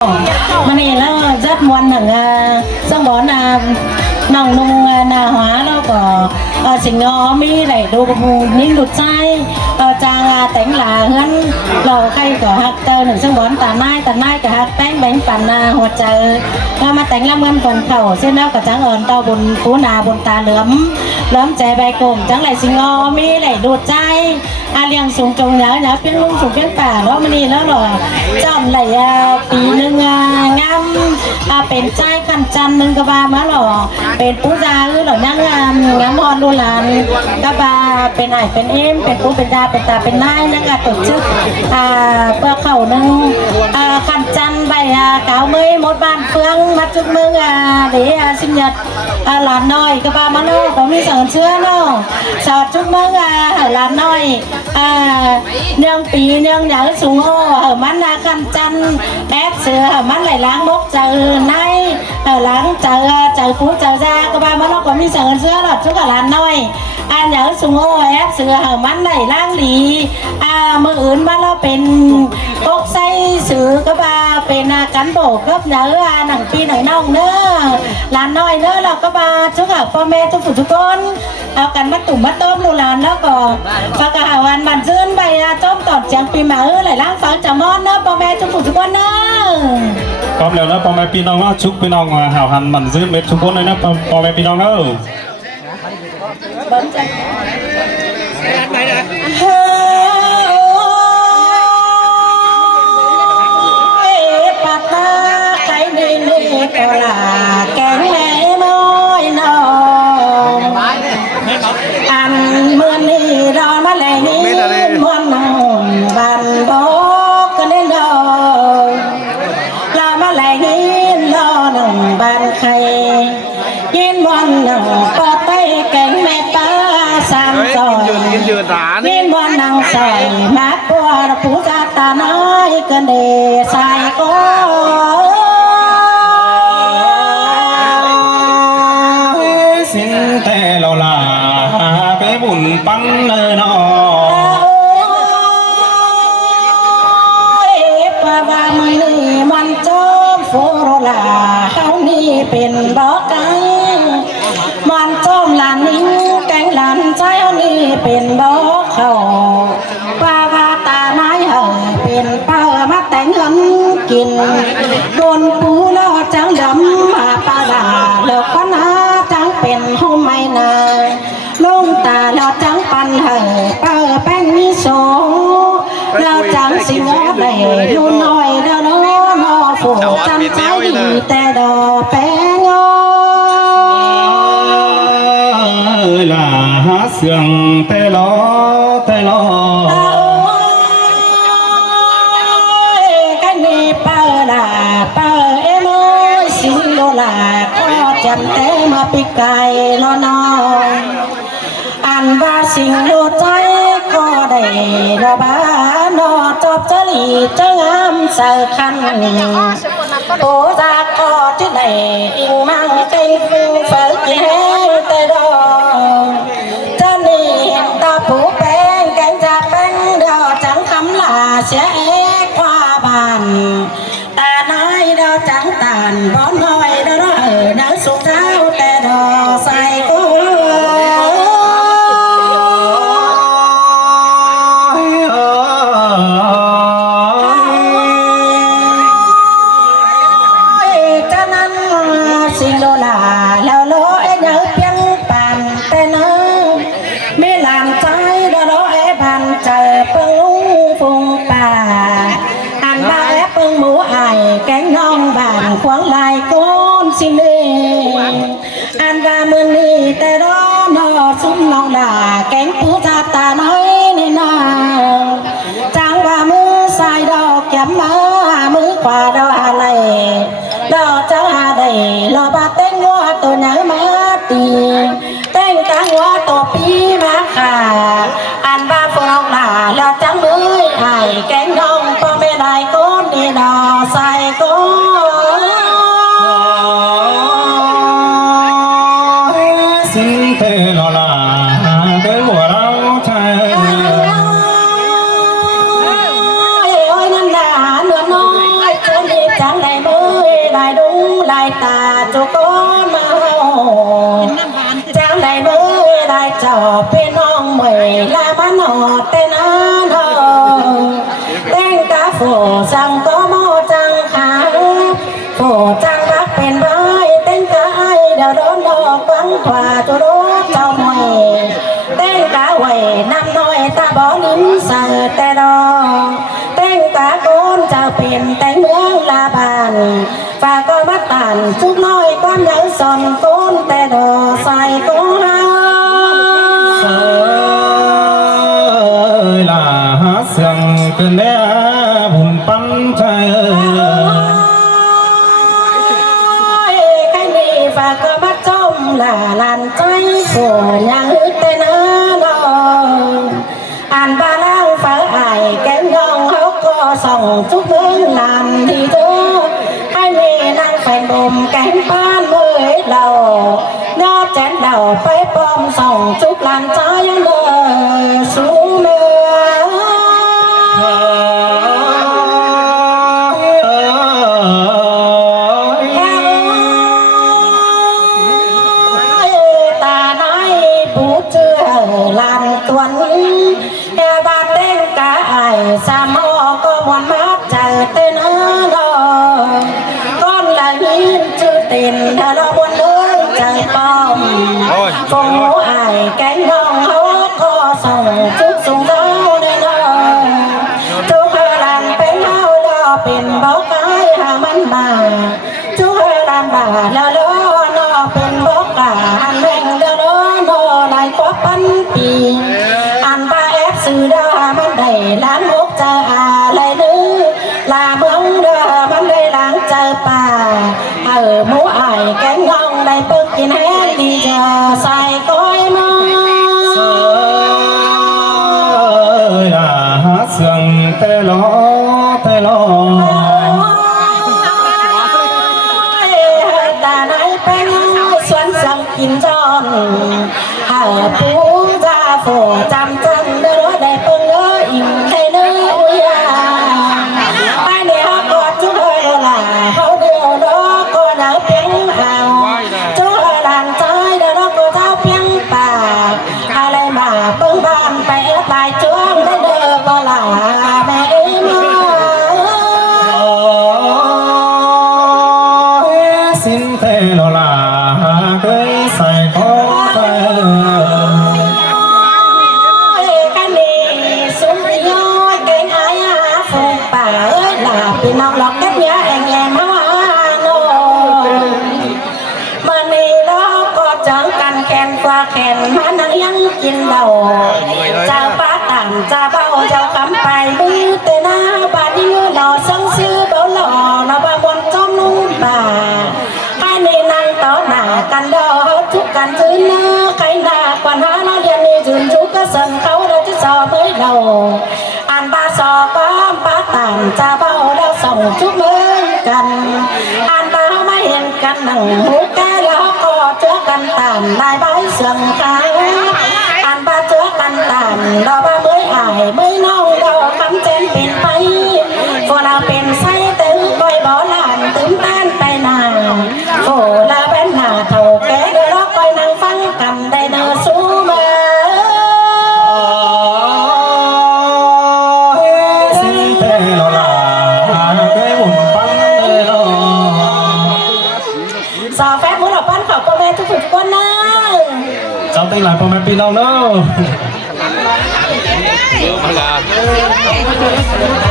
มันนี่แล้วrất muốn là xong đó là nòng nung là hóa nó có sinh ngõ mi này đồ những đột sai cha tính là hơn lò khay có hạt tơ nửa xong bón tà nai cả hạt bánh bánhปั่นhoạt trời mà tính làm ngân phần khẩu xin nó cả trắng ẩn tàu bồn phú nà bồn tà lướm chè bay cùng trắng lại sinh ngõ mi này đột sai liền xuống trồng nhớ phiên lung xuống phiênป่าđóมันนี่แล้วหรอจอมไหลปีนึงงามเป็นใจขันจันนึงกบามาหรอเป็นปูจาหรือหรอนั่งงามอนดูหลานกบาเป็นไอเป็นเอ็มเป็นปูเป็นดาเป็นตาเป็นนายนักตกชึกเพื่อเข่านึงขันจันใบเก้าเมยหมดบ้านเฟืองมาจุกเมืองเดี๋ยวsinh nhậtหลานน้อยกบามาโน่ผมมีเชื้อเนาะสอดจุกเมืองหลานน้อยเนื่องปีเนื่องหยาสูงโอ้มันขันจันแอบเสือมันไหลล้างมกเจอในล้างเจอผู้เจอraก็บ้านมันก็มีเสื้อหลอดชุกหลานน้อยหยาสูงโอ้แอบเสือมันไหลล้างหลีมืออื่นมันเราเป็นปกใส่เสือก็บ้าเป็นกันโบกกับหยาหนังปีหนังน่องเนอะหลานน้อยเนอะเราก็บ้าชุกพ่อแม่ทุกผู้ทุกคนเอากันมาตุ่มมาต้มลูกหลานแล้วก็ปากกาวันบันซื่นใบต้มตอดเจียงปีหมาไหลล้างฟังจามอนเนอะพ่อแม่ทุกผู้ทุกคนเนอะพร้อมแล้วนะพ่อแม่พี่น้องนะชุกพี่น้องหาวหันบันซื่นเม็ดชุกคนเลยนะพ่อแม่พี่น้องเนอะปัตตาไก่นี่ก็ลาแกงแม่น้อยน้องอันเมื่อนี้รอมาเลยนี่มันน้องบันบอกกันได้น้องรอมาเลยนี่รอน้องบันใครยินวันน้องปอเต้แกงแม่ป้าสามซอยยินวันนางใส่มาปัวผู้จาตาน้อยกันเดใส่ก็สินแต่เราลาไปบุญปันเลยเนาะป่าวมันนี่มันจมโฟโรลาเฮานี่เป็นบอกกันมันจมหลานนิ่งแกงหลานใจเฮานี่เป็นบอกเขาป่าวตาไม้เฮาเป็นเป้ามาแต่งเงินกินโดนปูแล้วจังดำมาปลาดาแล้วก็นาจังเป็นห้องไม่นาลงตาแล้วจังปันเฮาเป้าแป้งมีโซแล้วจังสิงห์ได้ดูน้อยเด้อน้อฝูจันใจดีแต่ดอแป้งลาเสียงแต่ล้อกันนี่เป้าล่ะเป้าเอ็มสิงโลล่ะก็จำแต่มาปีกไก่ล้อน้อยอันว่าสิ่งโลใจก็ได้ระบานอจบจะหลีจะงามเสือคันโอ้จากก็ที่ไหนอิงมังเต็งฟูเฟิร์กแห้งแต่ดอจะนี่ตาผู้แป้งแกงจะแป้งดอจังคำลาเสียเอกว่าบานตาน้อยดอจังตานบ้อนน้อยดอเนื้อสุกเท้าแต่ดอใส่กูสิโลลาแล้วโลเอเนอเปียงปานแต่เนอไม่ลามใจดอโลเอบันเจอเปิงลุงฟุงป่าอันบาแอเปิงหมูไอแกงน้องบานขวางลายก้นสิเนอันว่ามือนี้แต่ดอนอซุ้มน้องด่าแกงผู้จาตาน้อยในนาจังว่ามือสายดอกแก้มมามือขวาดอกอะไรดอกจังหาได้รอบาเต้งวัวตัวไหนมาตีเต้งจังวัวตัวปีมาขาอันบ้าฟองหน้าแล้วจังมือไอ้แกงน้องพ่อแม่ได้ก้นดีดอใส่ก้นสินแต่เราลาไปหัวเราใช่โอ้ยนั่นด่าเนื้อน้อยเจอดีจังเลย ลายดุงลายตาจุกอนมาจังได้มือลายจอพี่น้องเมยลาบ้านนอเต้นนอเต้นกาโฟจังก็โมจังขาโฟจังรักเป็นไม้เต้นกาไอเดี๋ยวโดนดอกกวังขวาจุดเจ้าเมยเต้นกาไว้น้ำน้อยตาบ่อลิ้นเสือแต่ดอเต้นกาโกนเจ้าเปลี่ยนแต่เมืองลาบานฝากก็มาตานจุกน้อยความยังสอนโกนแต่ดอใส่โกนลาหาเสียงกันแน่บุญปั้นใจใครมีฝากก็มาจมลาลานใจโผยังแต่เนื้อนองอ่านบาล่างฟ้าไอแก้มยองเขาก็ส่องจุกเมืองลานที่เธอให้มีนางแฟนบ่มแก้มป้านเมื่อเราเนื้อแจนเดาไปปอมส่องจุกลานใจยังเดินสูงเนื้ตาไหนปูเจือลานตวนแค่บาดเต้นกาไอสามอก็มวนมาเจอเต้นนอก้อนละหินชื่อเต้นถ้าเราบนเดินใจป้อมฟงหัวไอแกงน้องเขาก็ส่งจุกส่งเท้าเดินจุกลานเป็นเท้าดอเป็นบอกไอหามันมาจุกลานบ่าแล้วล้อนอเป็นบอกกาหันแรงเดินนอลายกว่าปันปีอันบ้าแอบสื่อดามันได้ล้างมกเจออะไรนึกลาเมืองเด้อมันได้ล้างเจอป่าหมูไอแกงงองได้เปิกกินแห้ดีจะใส่ก้อยมาลาหาเสียงแต่ลอตาไหนเป็นสวนสังกินจอนปูจ่าโฟจำจันเด้อได้เปิงอิ่มให้เนื้ออุ้ยไปเนี่ยกอดจุ๊ยล่ะเขาเดียวดอกก็หนาวเพียงเอาจุ๊ยลานใจเด้อก็เท้าเพียงป่าอะไรมาเปิงบ้านไปตายจ้วงได้เด้อก็ล่ะแม่มาสินเทโลลาเคยใส่ของเธอพี่น้องหลอกแค่เนี้ยแองแย่มาโนมันนี่เราก็จังกันแขนกว่าแขนมานั่งยังกินเหล้าเจ้าป้าต่างเจ้าเบาเจ้าคำไปมือแต่หน้าบาดยืนหล่อสังซื้อเบาหล่อเราบ้าบนจอมนุ่งป่าใครในนั่งต่อหน้ากันดอทุกกันจืนเนื้อใครหน้าปัญหาเราเรียนนี่จืนทุกก็สั่นเขาเราจะสอบเมื่อเราอ่านบาสอบป้าต่างเจ้าเบาเราส่งทุกเหมือนกันอ่านตาไม่เห็นกันหนังหูแก่แล้วก็เจอกันตามลายใบเสื่อมขายอ่านบาเจอกันตามเราบ้าเมื่ออายเมื่อน้องเราคำเจนเป็นไปพวกเราเป็นไส้ตึงก้อยบ่อหลานตึงต้านไปนานโอ้เราเป็นหน้าเท่าแก่เดี๋ยวเราก้อยนั่งฟังกันได้เนื้อสู้มาสาวแฟนมุ้งหลับปั้นขอบพ่อแม่ทุกคนนะเจ้าตั้งหลายพ่อแม่พี่น้องเนาะ